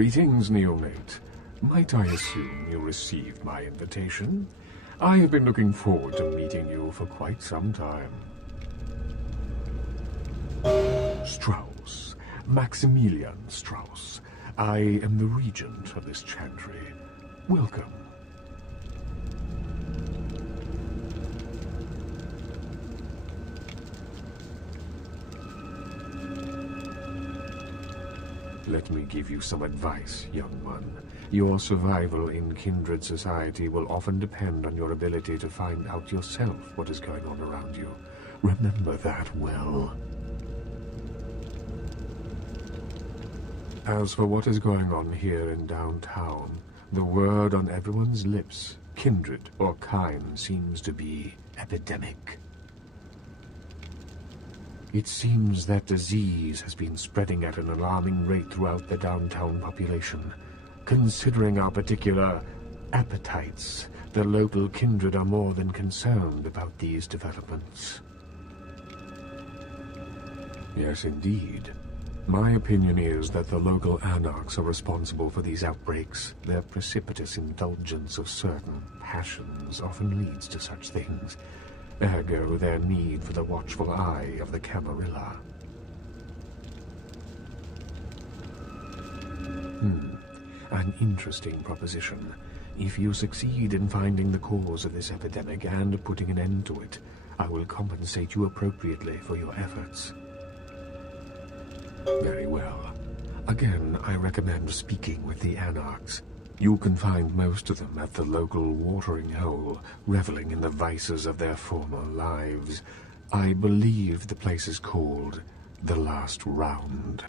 Greetings, neonate. Might I assume you received my invitation? I have been looking forward to meeting you for quite some time. Strauss. Maximilian Strauss. I am the regent of this chantry. Welcome. Let me give you some advice, young one. Your survival in kindred society will often depend on your ability to find out yourself what is going on around you. Remember that well. As for what is going on here in downtown, the word on everyone's lips, kindred or kind, seems to be epidemic. It seems that disease has been spreading at an alarming rate throughout the downtown population. Considering our particular appetites, the local kindred are more than concerned about these developments. Yes, indeed. My opinion is that the local anarchs are responsible for these outbreaks. Their precipitous indulgence of certain passions often leads to such things. Ergo, their need for the watchful eye of the Camarilla. An interesting proposition. If you succeed in finding the cause of this epidemic and putting an end to it, I will compensate you appropriately for your efforts. Very well. Again, I recommend speaking with the anarchs. You can find most of them at the local watering hole, reveling in the vices of their former lives. I believe the place is called The Last Round.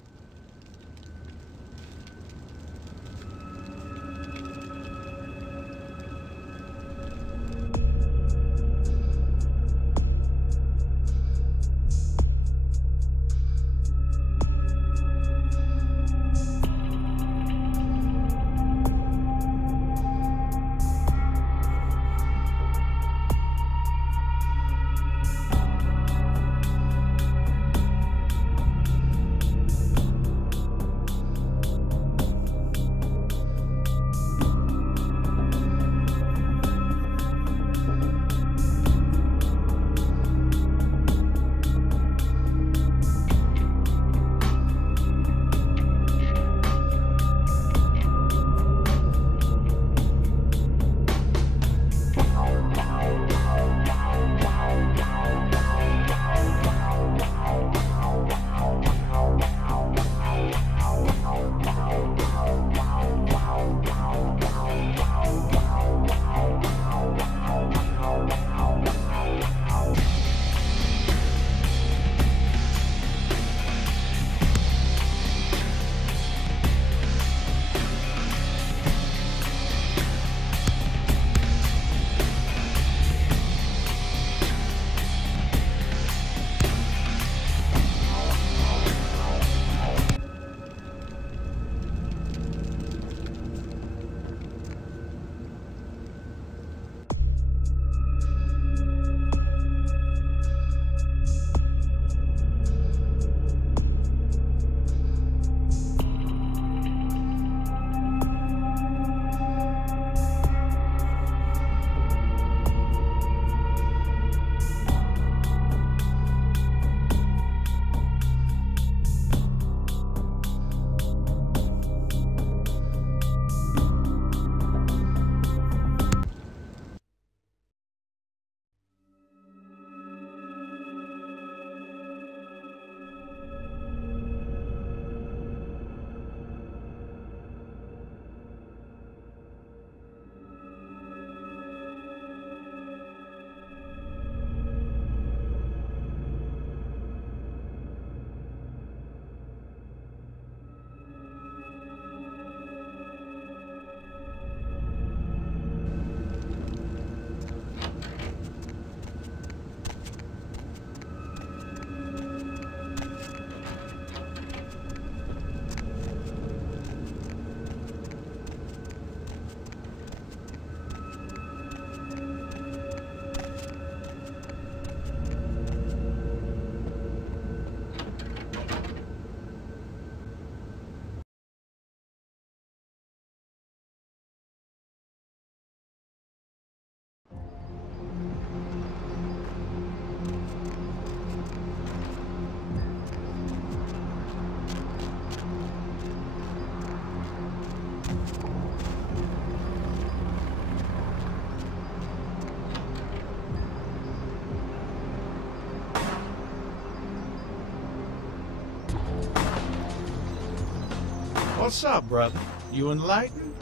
What's up, brother? You enlightened?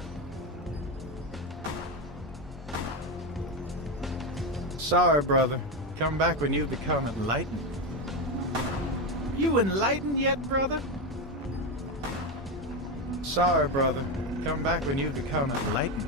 Sorry, brother. Come back when you become enlightened. You enlightened yet, brother? Sorry, brother. Come back when you become enlightened.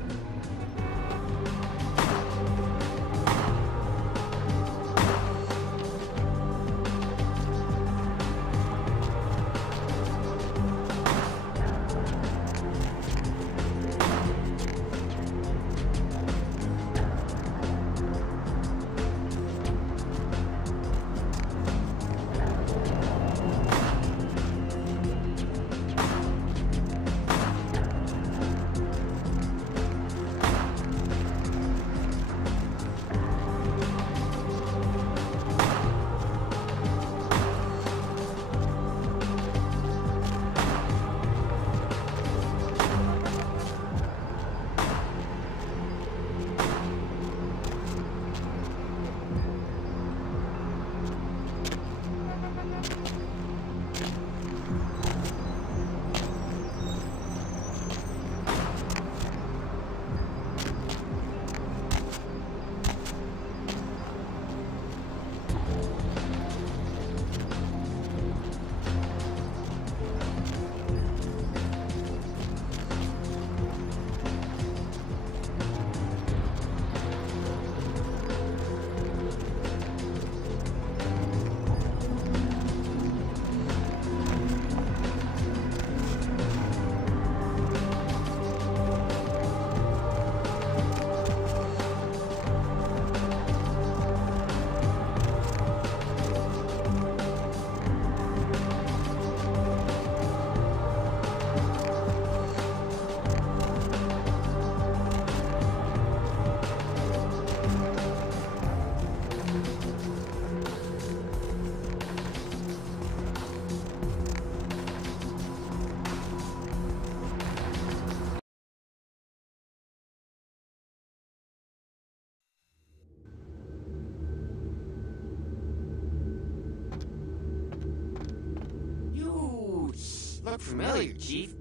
Look familiar, Chief.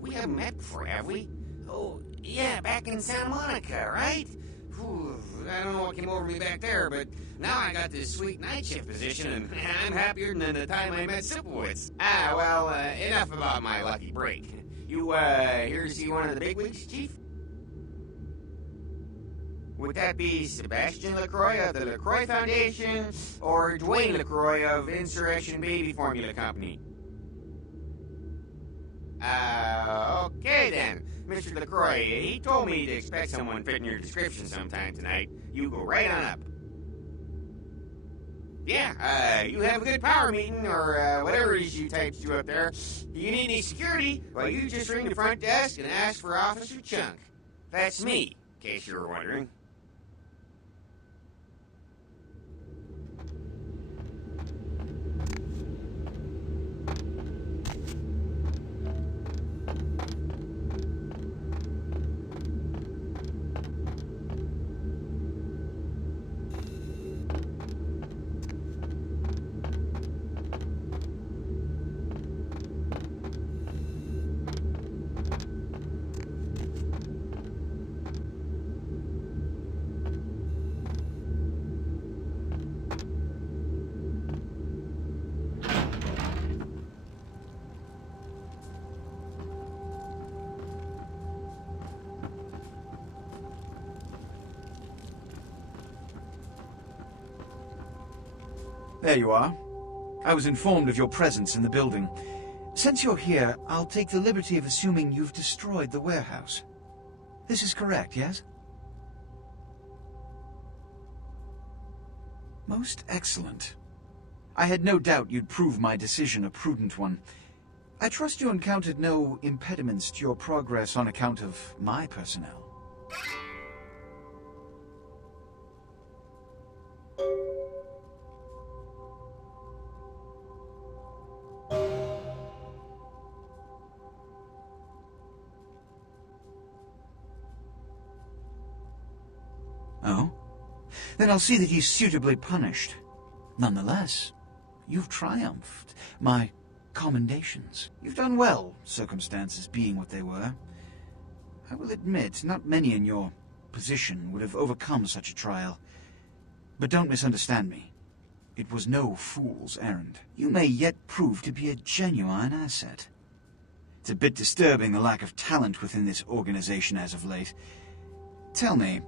We haven't met before, have we? Oh, yeah, back in Santa Monica, right? Whew, I don't know what came over me back there, but now I got this sweet night shift position, and I'm happier than the time I met Sipowicz. Well, enough about my lucky break. You, here to see one of the bigwigs, Chief? Would that be Sebastian LaCroix of the LaCroix Foundation, or Dwayne LaCroix of Insurrection Baby Formula Company? Okay then. Mr. LaCroix, he told me to expect someone fitting your description sometime tonight. You go right on up. Yeah, you have a good power meeting, or whatever it is you types do up there. You need any security? Well, you just ring the front desk and ask for Officer Chunk. That's me, in case you were wondering. There you are. I was informed of your presence in the building. Since you're here, I'll take the liberty of assuming you've destroyed the warehouse. This is correct, yes? Most excellent. I had no doubt you'd prove my decision a prudent one. I trust you encountered no impediments to your progress on account of my personnel. Oh? Then I'll see that he's suitably punished. Nonetheless, you've triumphed. My commendations. You've done well, circumstances being what they were. I will admit, not many in your position would have overcome such a trial. But don't misunderstand me. It was no fool's errand. You may yet prove to be a genuine asset. It's a bit disturbing the lack of talent within this organization as of late. Tell me,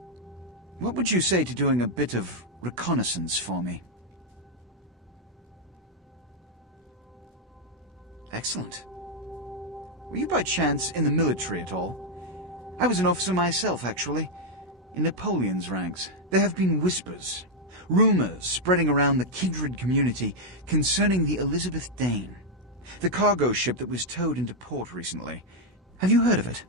what would you say to doing a bit of reconnaissance for me? Excellent. Were you by chance in the military at all? I was an officer myself, actually, in Napoleon's ranks. There have been whispers, rumors spreading around the kindred community concerning the Elizabeth Dane, the cargo ship that was towed into port recently. Have you heard of it?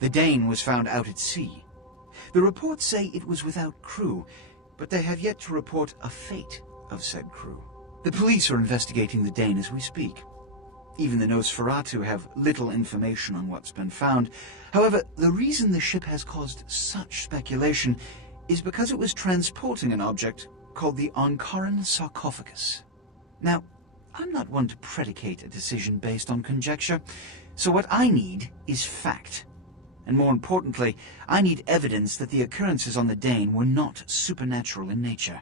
The Dane was found out at sea. The reports say it was without crew, but they have yet to report a fate of said crew. The police are investigating the Dane as we speak. Even the Nosferatu have little information on what's been found. However, the reason the ship has caused such speculation is because it was transporting an object called the Onkaran sarcophagus. Now, I'm not one to predicate a decision based on conjecture, so what I need is fact. And more importantly, I need evidence that the occurrences on the Dane were not supernatural in nature,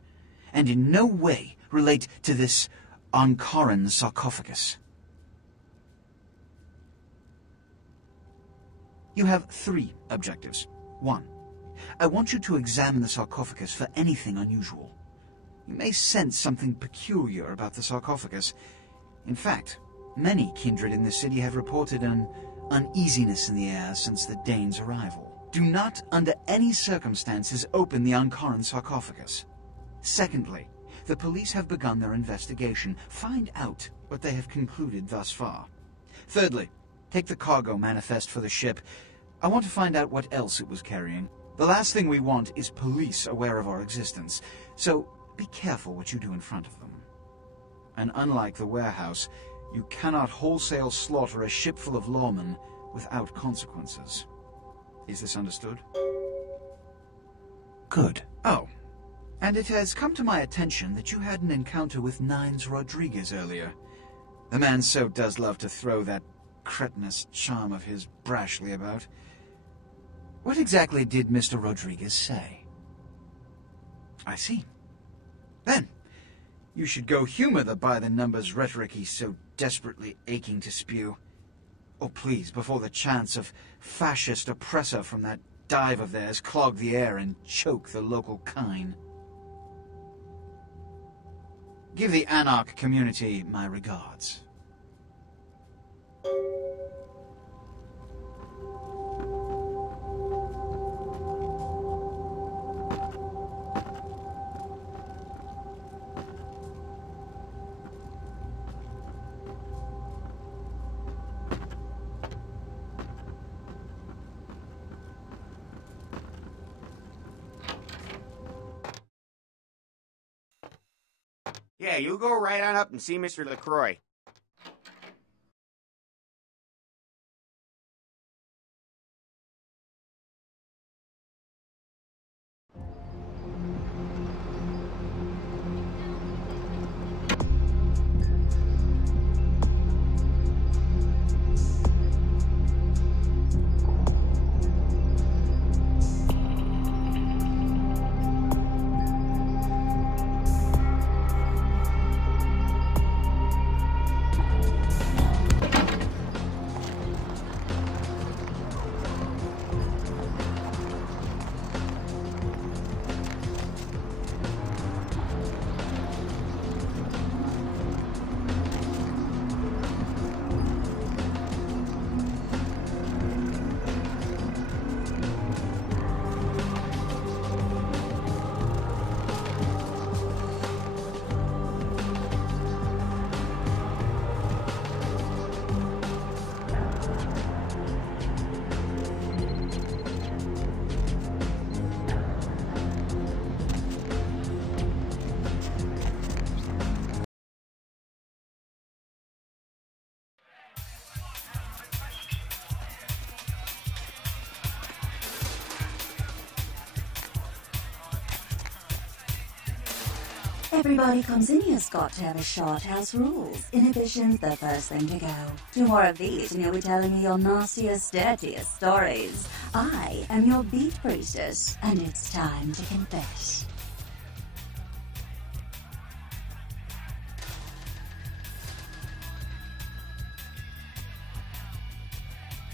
and in no way relate to this Onkaran sarcophagus. You have 3 objectives. 1. I want you to examine the sarcophagus for anything unusual. You may sense something peculiar about the sarcophagus. In fact, many kindred in the city have reported an uneasiness in the air since the Dane's arrival. Do not, under any circumstances, open the Onkaran sarcophagus. Secondly, the police have begun their investigation. Find out what they have concluded thus far. Thirdly, take the cargo manifest for the ship. I want to find out what else it was carrying. The last thing we want is police aware of our existence, so be careful what you do in front of them. And unlike the warehouse, you cannot wholesale slaughter a ship full of lawmen without consequences. Is this understood? Good. Oh, and it has come to my attention that you had an encounter with Nines Rodriguez earlier. The man so does love to throw that cretinous charm of his brashly about. What exactly did Mr. Rodriguez say? I see. Then, you should go humor the by-the-numbers rhetoric he's so desperately aching to spew. Oh, please, before the chance of fascist oppressor from that dive of theirs clog the air and choke the local kine. Give the Anarch community my regards. Yeah, you go right on up and see Mr. LaCroix. Everybody comes in here's got to have a shot. House rules. Inhibition's the first thing to go. 2 more of these and you'll be telling me your nastiest, dirtiest stories. I am your beat priestess, and it's time to confess.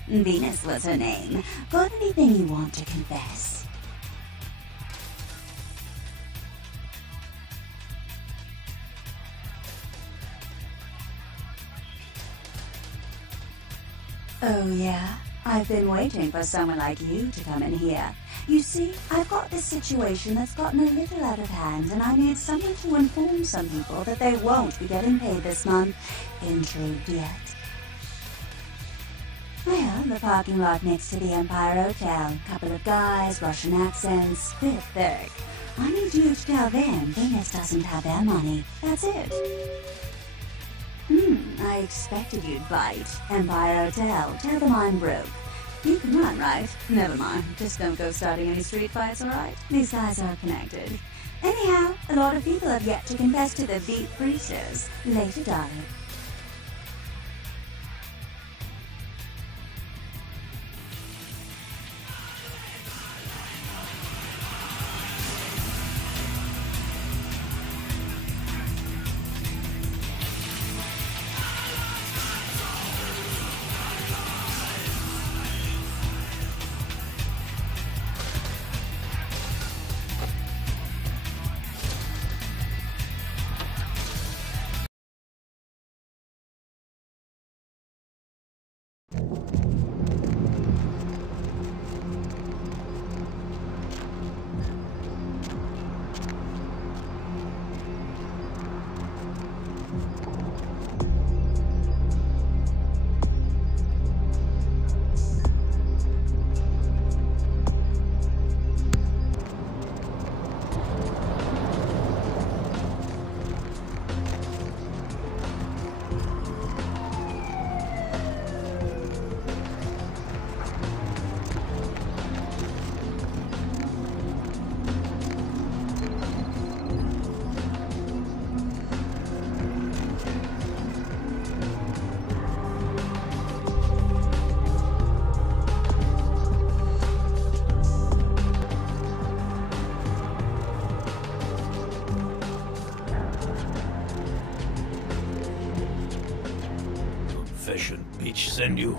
Venus was her name. Got anything you want to confess? Oh yeah? I've been waiting for someone like you to come in here. You see, I've got this situation that's gotten a little out of hand, and I need someone to inform some people that they won't be getting paid this month. Intrigued yet? Well, the parking lot next to the Empire Hotel. Couple of guys, Russian accents, bit thick. I need you to tell them Venus doesn't have their money. That's it. I expected you'd bite. Empire Hotel. Tell them I'm broke. You can run, right? Never mind. Just don't go starting any street fights, alright? These guys are connected. Anyhow, a lot of people have yet to confess to the beat priestess. Later, darling. Bitch send you?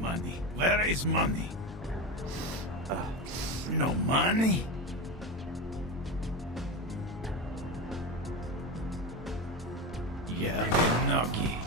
Money. Where is money? No money? Yeah, Nogi.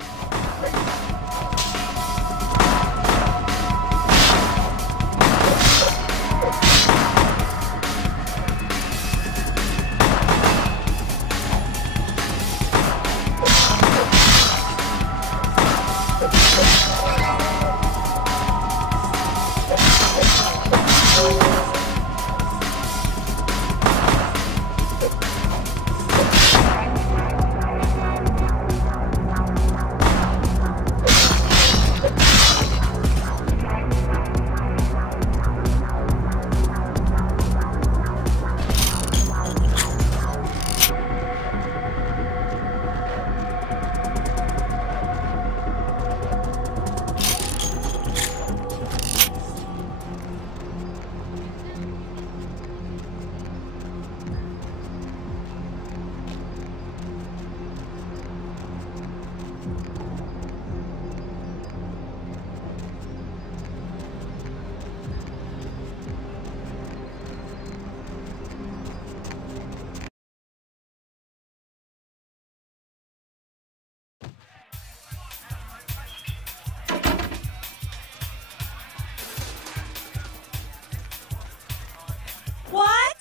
What?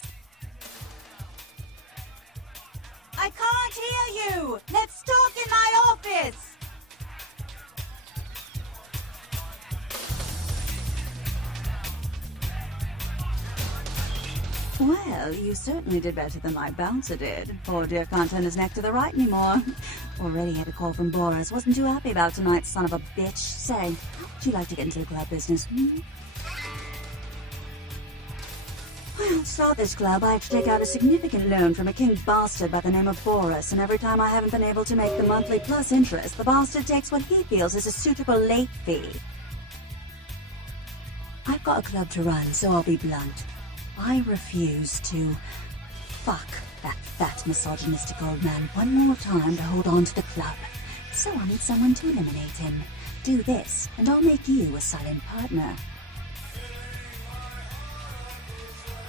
I can't hear you! Let's talk in my office! Well, you certainly did better than my bouncer did. Poor dear can't turn his neck to the right anymore. Already had a call from Boris. Wasn't too happy about tonight, son of a bitch. Say, how would you like to get into the club business, hmm? Well, to start this club, I had to take out a significant loan from a king bastard by the name of Boris, and every time I haven't been able to make the monthly plus interest, the bastard takes what he feels is a suitable late fee. I've got a club to run, so I'll be blunt. I refuse to fuck that fat, misogynistic old man one more time to hold on to the club. So I need someone to eliminate him. Do this, and I'll make you a silent partner.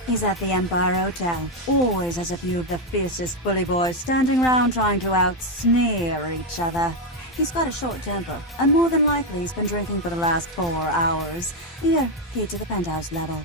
He's at the Empire Hotel, always has a few of the fiercest bully boys standing around trying to out-sneer each other. He's got a short temper, and more than likely he's been drinking for the last 4 hours. Here, key to the penthouse level.